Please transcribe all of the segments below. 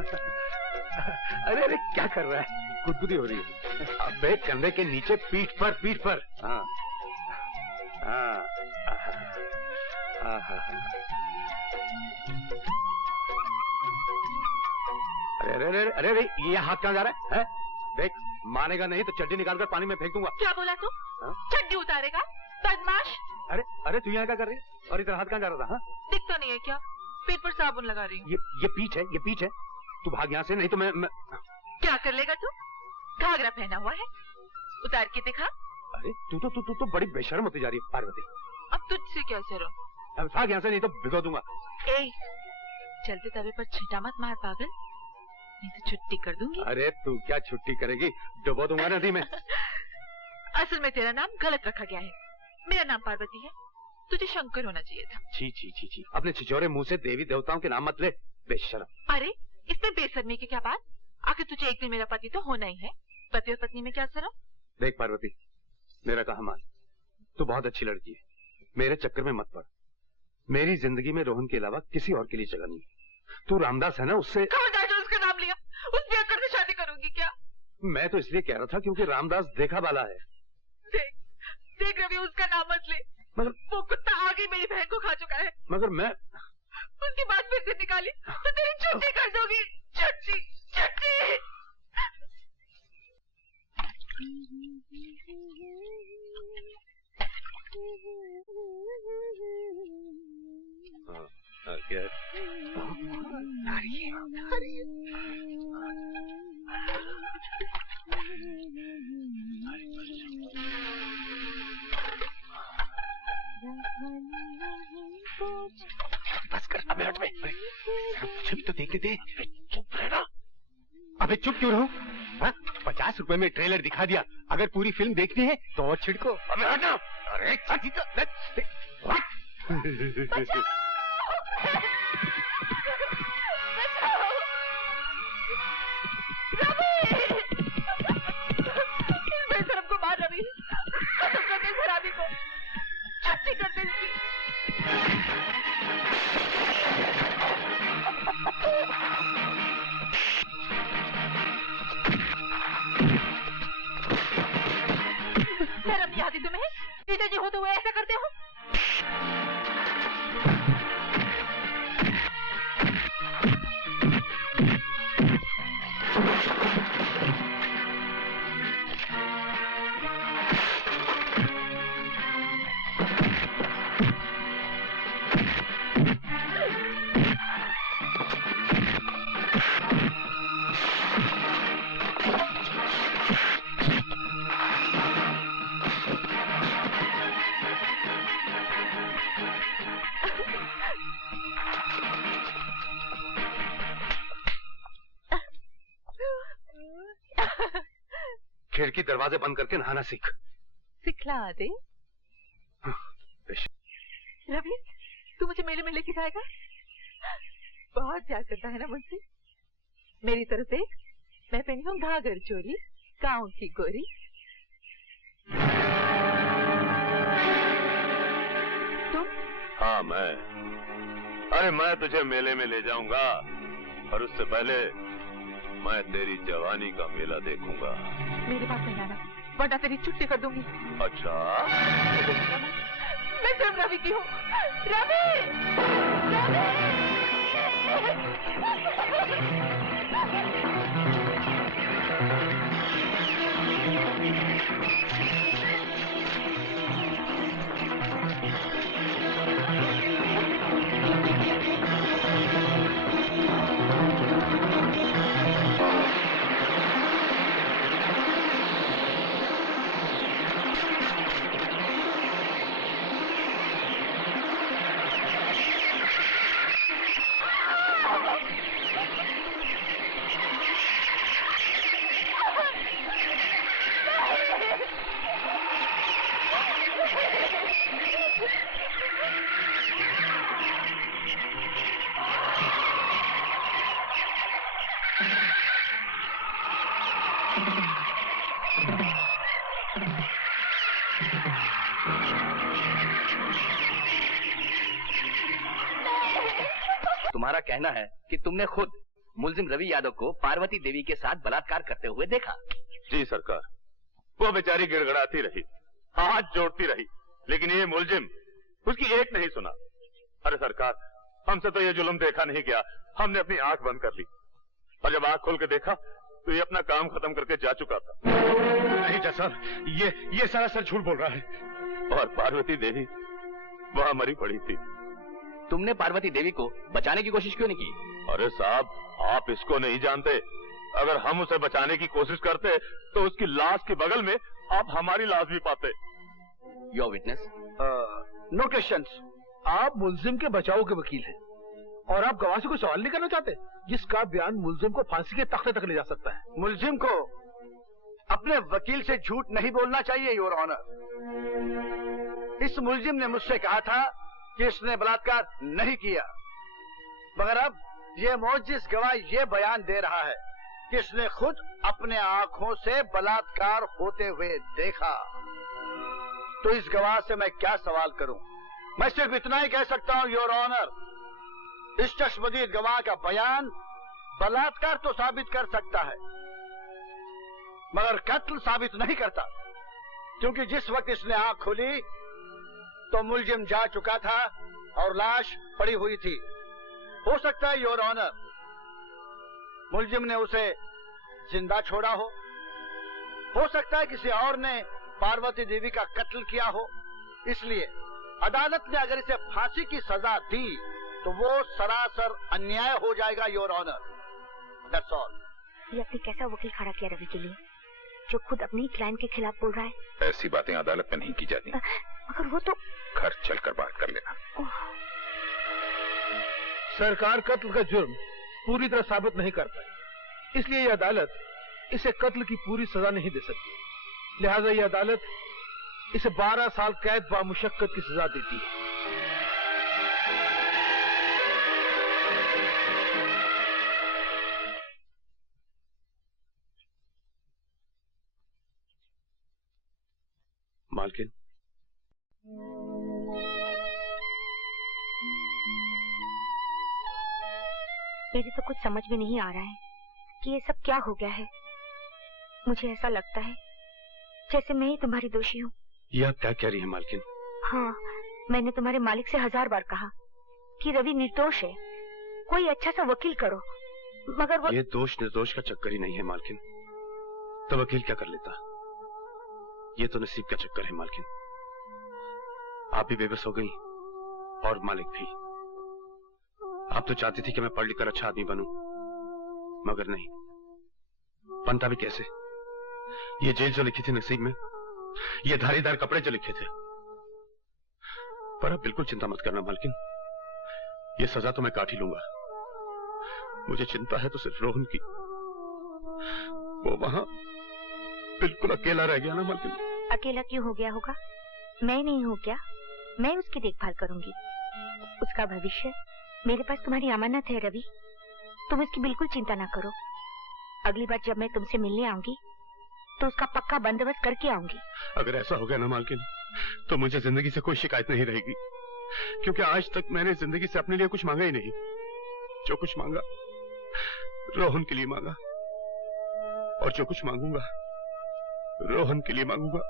अरे अरे क्या कर रहा है? गुदगुदी हो रही है। अबे कंधे के नीचे, पीठ पर, पीठ पर। हाँ हाँ। अरे अरे अरे अरे अरे, ये हाथ कहाँ जा रहा है? देख, मानेगा नहीं तो चड्डी निकालकर पानी में फेंक दूंगा। क्या बोला तू? चड्डी उतारेगा बदमाश? अरे अरे, तू यहाँ क्या कर रही? और इधर हाथ कहाँ जा रहा था? दिखता नहीं है क्या? पेट पर साबुन लगा रही हूँ। ये पीठ है, ये पीठ है। तू भाग यहाँ से, नहीं तो मैं क्या कर लेगा तू? घाघरा पहना हुआ है, उतार के दिखा। अरे तू तो बड़ी बेशर्म होती जा रही है पार्वती। अब तुझसे क्या शर्म? अब भाग यहाँ से, नहीं तो भिगो दूंगा। चलते तवे पर छींटा मत मार पागल, नहीं तो छुट्टी कर दूंगी। अरे तू क्या छुट्टी करेगी? डुबो दूंगा नदी में। असल में तेरा नाम गलत रखा गया है। मेरा नाम पार्वती है, तुझे शंकर होना चाहिए था। छी छी छी छी, अपने छिछोरे मुंह से देवी देवताओं के नाम मत ले, बेशर्म। अरे इसमें बेशर्मी की क्या बात? आखिर तुझे एक दिन मेरा पति तो होना ही है। पति और पत्नी में क्या शर्म? देख पार्वती, मेरा कहा मान, तू बहुत अच्छी लड़की है, मेरे चक्कर में मत पड़। मेरी जिंदगी में रोहन के अलावा किसी और के लिए जगह नहीं। तू रामदास है ना, उससे खबरदार जो उसका नाम लिया, उस प्रियंकर से शादी करूंगी क्या? मैं तो इसलिए कह रहा था क्योंकि रामदास देखा वाला है। देख रवि, उसका नाम मत ले। मगर वो कुत्ता आगे मेरी बहन को खा चुका है। मगर मैं उसकी बात फिर से निकाली तो तेरी छुट्टी कर दोगी। छुट्टी छुट्टी। क्या बस कर, अबे हट, मुझे भी तो देखने दे। चुप रहना। अबे चुप क्यों रहूं? 50 रुपए में ट्रेलर दिखा दिया, अगर पूरी फिल्म देखनी है तो और छिड़को। अबे हटना। अरे साथी तो को मार रवि, खत्म कर दे शराबी को, छुट्टी कर दे इसकी। शर्म नहीं आती तुम्हें? पिताजी होते हुए ऐसा करते हो? खिड़की दरवाजे बंद करके नहाना सीख। सिखला दे। रवि, तू मुझे मेले में लेके जाएगा? बहुत प्यार करता है ना मुझसे? मेरी तरफ से मैं पहनी हूँ घाघर चोली, गाँव की गोरी। तुम? हाँ मैं। अरे मैं तुझे मेले में ले जाऊंगा, और उससे पहले मैं तेरी जवानी का मेला देखूंगा। मेरे पास नहीं आना, वरना तेरी छुट्टी कर दूंगी। अच्छा? मैं सिर्फ रवि की हूँ। रवि! रवि! तुम्हारा कहना है कि तुमने खुद मुलजिम रवि यादव को पार्वती देवी के साथ बलात्कार करते हुए देखा। जी सरकार, वो बेचारी गिड़गड़ाती रही, हाथ जोड़ती रही, लेकिन ये मुलजिम उसकी एक नहीं सुना। अरे सरकार, हमसे तो ये जुल्म देखा नहीं गया, हमने अपनी आंख बंद कर ली और जब आंख खोल के देखा तो ये अपना काम खत्म करके जा चुका था। नहीं जज साहब, ये सरासर झूठ बोल रहा है। और पार्वती देवी वहां मरी पड़ी थी। तुमने पार्वती देवी को बचाने की कोशिश क्यों नहीं की? अरे साहब, आप इसको नहीं जानते। अगर हम उसे बचाने की कोशिश करते तो उसकी लाश के बगल में आप हमारी लाश भी पाते। Your witness. No questions. आप मुलजिम के बचाव के वकील हैं और आप गवाह से कोई सवाल नहीं करना चाहते जिसका बयान मुलजिम को फांसी के तख्ते तक ले जा सकता है। मुलजिम को अपने वकील से झूठ नहीं बोलना चाहिए योर ऑनर। इस मुलजिम ने मुझसे कहा था कि इसने बलात्कार नहीं किया, मगर अब ये मुअज्जिज गवाह ये बयान दे रहा है कि इसने खुद अपने आंखों से बलात्कार होते हुए देखा। तो इस गवाह से मैं क्या सवाल करूं? मैं सिर्फ इतना ही कह सकता हूं योर ऑनर, इस चश्मदीद गवाह का बयान बलात्कार तो साबित कर सकता है मगर कत्ल साबित नहीं करता, क्योंकि जिस वक्त इसने आंख खोली तो मुलजिम जा चुका था और लाश पड़ी हुई थी। हो सकता है योर ऑनर मुलजिम ने उसे जिंदा छोड़ा हो सकता है किसी और ने पार्वती देवी का कत्ल किया हो। इसलिए अदालत ने अगर इसे फांसी की सजा दी तो वो सरासर अन्याय हो जाएगा योर ऑनर। That's all. ये आपने कैसा वकील खड़ा किया रवि के लिए, जो खुद अपनी क्लाइंट के खिलाफ बोल रहा है? ऐसी बातें अदालत में नहीं की जाती। मगर वो तो घर चलकर बात कर लेना। सरकार कत्ल का जुर्म पूरी तरह साबित नहीं कर पाई, इसलिए ये अदालत इसे कत्ल की पूरी सजा नहीं दे सकती। लिहाजा ये अदालत इसे 12 साल कैद बामुशक्कत की सजा देती है। मालकिन, मेरी तो कुछ समझ में नहीं आ रहा है कि ये सब क्या हो गया है। मुझे ऐसा लगता है जैसे मैं ही तुम्हारी दोषी हूँ। ये आप क्या कह रही हैं मालकिन? हाँ, मैंने तुम्हारे मालिक से 1000 बार कहा कि रवि निर्दोष है, कोई अच्छा सा वकील करो, मगर वो... ये दोष निर्दोष का चक्कर ही नहीं है मालकिन, तो वकील क्या कर लेता? ये तो नसीब का चक्कर है मालकिन। आप भी बेबस हो गई और मालिक भी। आप तो चाहती थी कि मैं पढ़ लिखकर अच्छा आदमी बनूं, मगर नहीं, बनता भी कैसे? ये जेल जो लिखी थी नसीब में, ये धारीदार कपड़े जो लिखे थे। पर आप बिल्कुल चिंता मत करना मालकिन, ये सजा तो मैं काट ही लूंगा। मुझे चिंता है तो सिर्फ रोहन की। वो वहां बिल्कुल अकेला रह गया ना मालकिन। अकेला क्यों हो गया होगा? मैं नहीं हूँ क्या? मैं उसकी देखभाल करूंगी। उसका भविष्य मेरे पास तुम्हारी अमानत है रवि, तुम इसकी बिल्कुल चिंता ना करो। अगली बार जब मैं तुमसे मिलने आऊंगी तो उसका पक्का बंदोबस्त करके आऊंगी। अगर ऐसा हो गया ना मालकिन, तो मुझे जिंदगी से कोई शिकायत नहीं रहेगी, क्योंकि आज तक मैंने जिंदगी से अपने लिए कुछ मांगा ही नहीं। जो कुछ मांगा रोहन के लिए मांगा, और जो कुछ मांगूंगा रोहन के लिए मांगूंगा।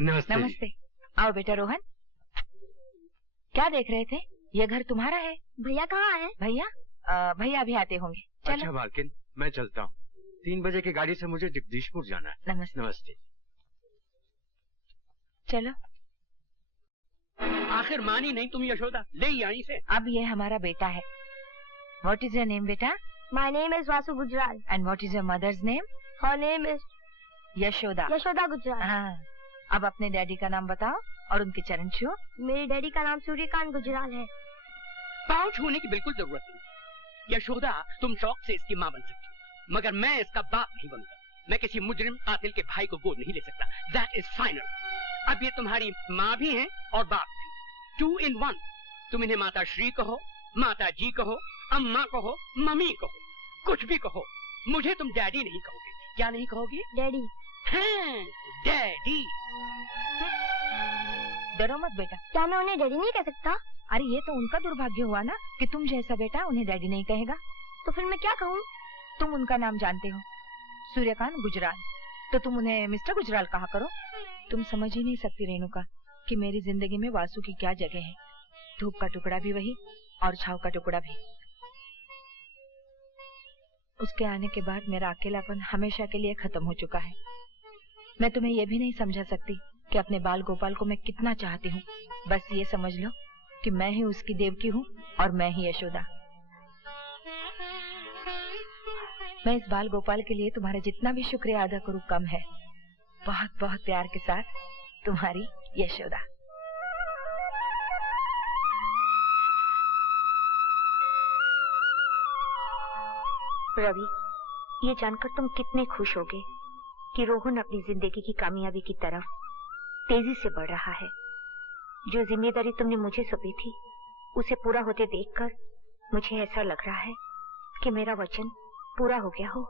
नमस्ते। नमस्ते। आओ बेटा रोहन। क्या देख रहे थे? ये घर तुम्हारा है। भैया कहाँ है? भैया भैया अभी आते होंगे। चलो। अच्छा मालकिन, मैं चलता हूँ। 3 बजे की गाड़ी से मुझे जगदीशपुर जाना है। नमस्ते। नमस्ते। चलो। आखिर मानी नहीं तुम यशोदा, ले यहीं से। अब ये हमारा बेटा है। What is your name बेटा? My name is Vasu Gujral. And what is your mother's name? Her name is Yashoda. Yashoda Gujral. हाँ। अब अपने डैडी का नाम बताओ और उनके चरण छुओ। मेरे डैडी का नाम सूर्यकांत गुजराल है। पाँव छूने की बिल्कुल जरूरत नहीं। यशोदा, तुम शौक से इसकी माँ बन सकती हो, मगर मैं इसका बाप नहीं बनूंगा। मैं किसी मुजरिम कातिल के भाई को गोद नहीं ले सकता। That is final। अब ये तुम्हारी माँ भी है और बाप भी। 2 in 1। तुम इन्हें माता श्री कहो, माता जी कहो, अम्मा कहो, मम्मी कहो, कुछ भी कहो, मुझे तुम डैडी नहीं कहोगे। क्या नहीं कहोगे? डैडी। हाँ, डैडी। डरो मत बेटा। क्या मैं उन्हें डैडी नहीं कह सकता? अरे ये तो उनका दुर्भाग्य हुआ ना कि तुम जैसा बेटा उन्हें डैडी नहीं कहेगा। तो फिर मैं क्या कहूँ? तुम उनका नाम जानते हो, सूर्यकांत गुजराल, तो तुम उन्हें मिस्टर गुजराल कहा करो। तुम समझ ही नहीं सकती रेणुका कि मेरी जिंदगी में वासु की क्या जगह है। धूप का टुकड़ा भी वही और छाव का टुकड़ा भी। उसके आने के बाद मेरा अकेलापन हमेशा के लिए खत्म हो चुका है। मैं तुम्हें यह भी नहीं समझा सकती कि अपने बाल गोपाल को मैं कितना चाहती हूँ। बस ये समझ लो कि मैं ही उसकी देवकी हूँ और मैं ही यशोदा। मैं इस बाल गोपाल के लिए तुम्हारा जितना भी शुक्रिया अदा करूँ कम है। बहुत बहुत प्यार के साथ तुम्हारी यशोदा। रवि, ये जानकर तुम कितने खुश होगे कि रोहन अपनी जिंदगी की कामयाबी की तरफ तेजी से बढ़ रहा है। जो जिम्मेदारी तुमने मुझे सौंपी थी उसे पूरा होते देखकर मुझे ऐसा लग रहा है कि मेरा वचन पूरा हो गया हो।